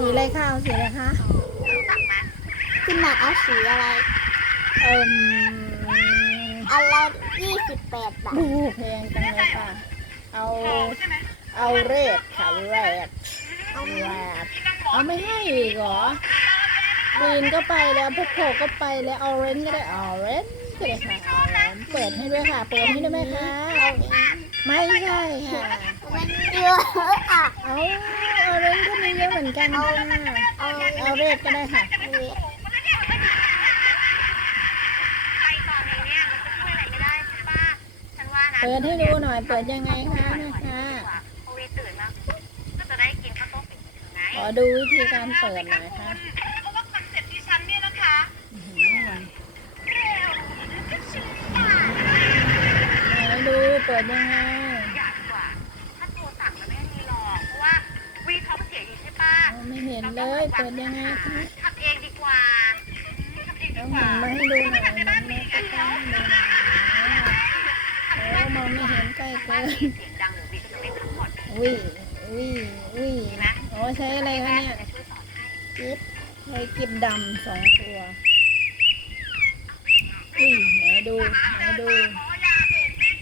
สีอะไรคะเอาสีอะไรคะรู้จักไหมคุณหนักเอาสีอะไร เอิ่มอันละยี่สิบแปดบาทดูเพลงจังเลยค่ะ เอาใช่ไหมเอาเรดค่ะเรดเรดเอาไม่ให้อีกเหรอกรีนก็ไปแล้วพวกโผก็ไปแล้วออเรนจ์ก็ได้ออเรนจ์ก็ได้ค่ะ orange เปิดให้ด้วยค่ะ เปิดให้ได้ไหมคะไม่ใช่ค่ะมันเยอะอะเอาออเรนจ์ก็ มีเยอะเหมือนกันค่ะเอาเอาเรดก็ได้ค่ะไปตอนนี้เนี่ยมันจะช่วยอะไรไม่ได้ใช่ป่ะฉันว่านะเปิดให้ดูหน่อย เปิดยังไงคะแม่คะพอวีตื่นมาก็จะได้กินข้าวต้มเป็นถึงไงขอดูวิธีการเปิดหน่อยค่ะเพราะว่าคอนเซ็ปต์ดิฉันเนี่ยนะคะอื้อหือเร็วและชิลป่ะไหนดูเปิดยังไง ป่ะเอาไม่เห็นเลยเปิดยังไงคะทำเองดีกว่าทำเองดีเอากหมุว่านมาให้ดูหน่อยหมุนมาใกล้ๆดูหน่อยโอ้มองไม่เห็นใกล้เกิบ้านนมีเสียงดังหรือวีก็จะไม่ทั้งหมดวิวิวิดีไหมโอ้ใช้อะไรคะเนี่ยจะช่วยสอนให้กิ๊บใช้กิ๊บดำสองตัวอุ้ยไหนดูไหนดู ขอยาเสพติด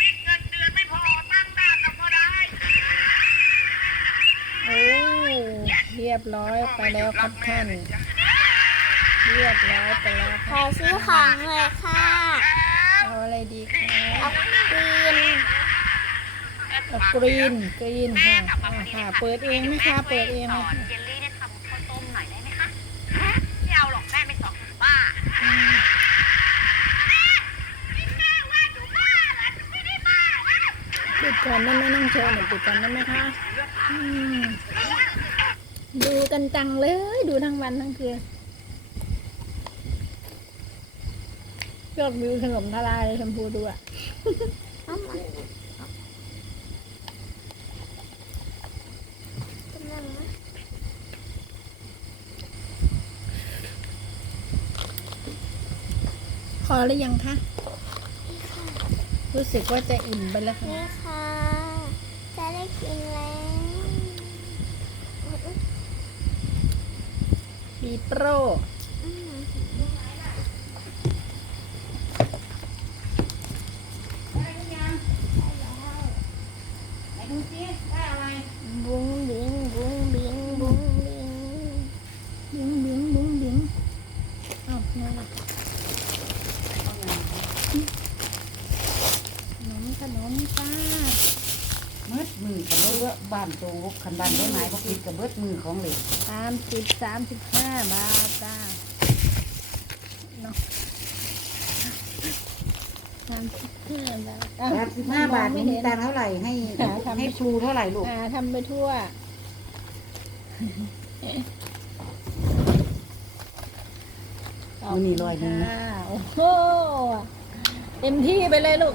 วิกเงินเดือนไม่พอตั้งด่านก็พอได้ โอ้เรีย บร้อยไปแล้วครับท่านเรียบร้อยไปแล้วขค่ะอซื้อของเลยค่ะ เอาอะไรดีคะเอากรีนเอากรีนกรีนค่ะอ่าค่ะ เปิดเองไหมคะ เปิดเองไหมสอนคะเยลลี่เนี่ยทำข้าวต้มหน่อยได้ไหมคะไม่เอาหรอกแม่ไม่สอนหนูบ้าแม่ว่าหนูบ้าเหรอหนูไม่ได้บ้าปิดก่อนได้ไหมน้องโชว์หน่อยปิดก่อนได้ไหมคะอืม ดูกันจังเลย ดูทั้งวันทั้งคืนยอดวิวขนมทลายชมพูดูอะพอหรือยังคะ รู้สึกว่าจะอิ่มไปแล้วค่ะได้กินแล้ว บีโปรอืมบุ้งบิงบุ้งบิงบุ้งบิงบิงบิงบุ้งบิงอ้าวนี่ล่ะขนมขนมจ้า มืดมือกับเบิดบ้านโตคันบ้านได้ไม้เขาคิดกับเบิดมือของเหล็กสามสิบสามสิบห้าบาทจ้าเนาะสามสิบห้าบาทอ้วสามสิบห้าบาทไม่นี่มีเห็นตังค์เท่าไหร่ให้หาทำให้ครูเท่าไหร่ลูกอ่าทำไปทั่วมันนี่ลอยหนึงนะค่ะโอ้โห เต็มที่ไปเลยลูก